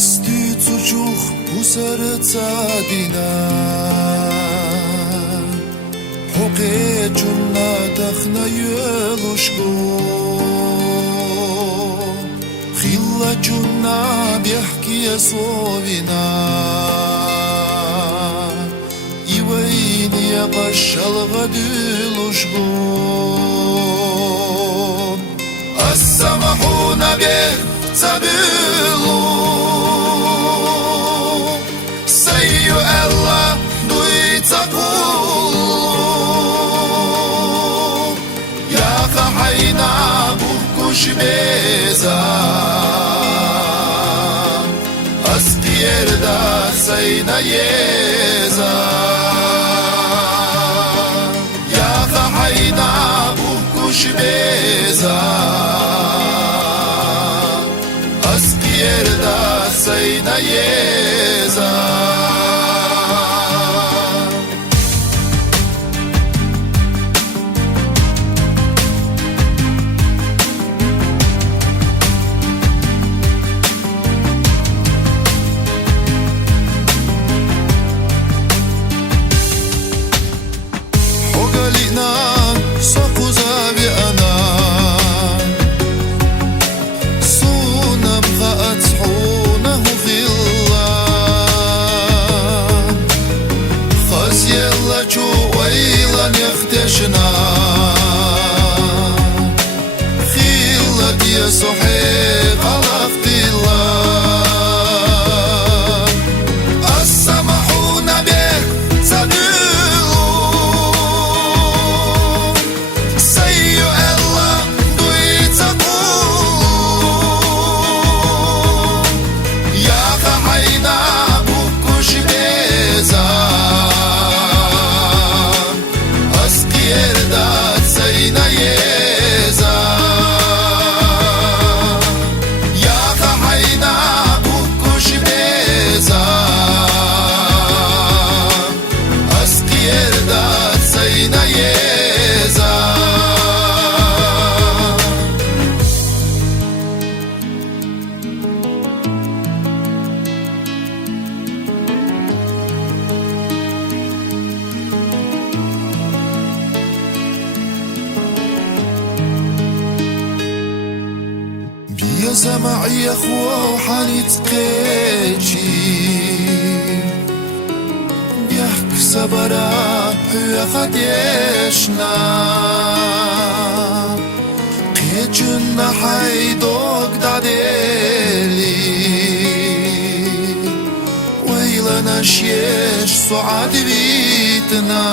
Stuțuciuh pusărățadina Hoqecunna dakhna yolushgo Khillacunna bihki yasovina Iwayni yaqashalga dulushgo As-samahuna bih tabilu Sayyu Allah duita kulu Ya khayna bukush beza Astiyerda sayna yeza Ya khayna bukush beza Astiyerda sayna yeza ويلا يختشنا خيلة يا صحيح غلفت الله السمحون به صدقوا سيء الله دويتقوا يا خحينا بكش بيزا sayna yeza Ya khayna bukush beza Askiyerda sayna yeza يا سمعي يا خو حنتقيتشي بيحك صبرا يا خديشنا قيتشنا حيدوك داديلي ويلنا شيش صعد بيتنا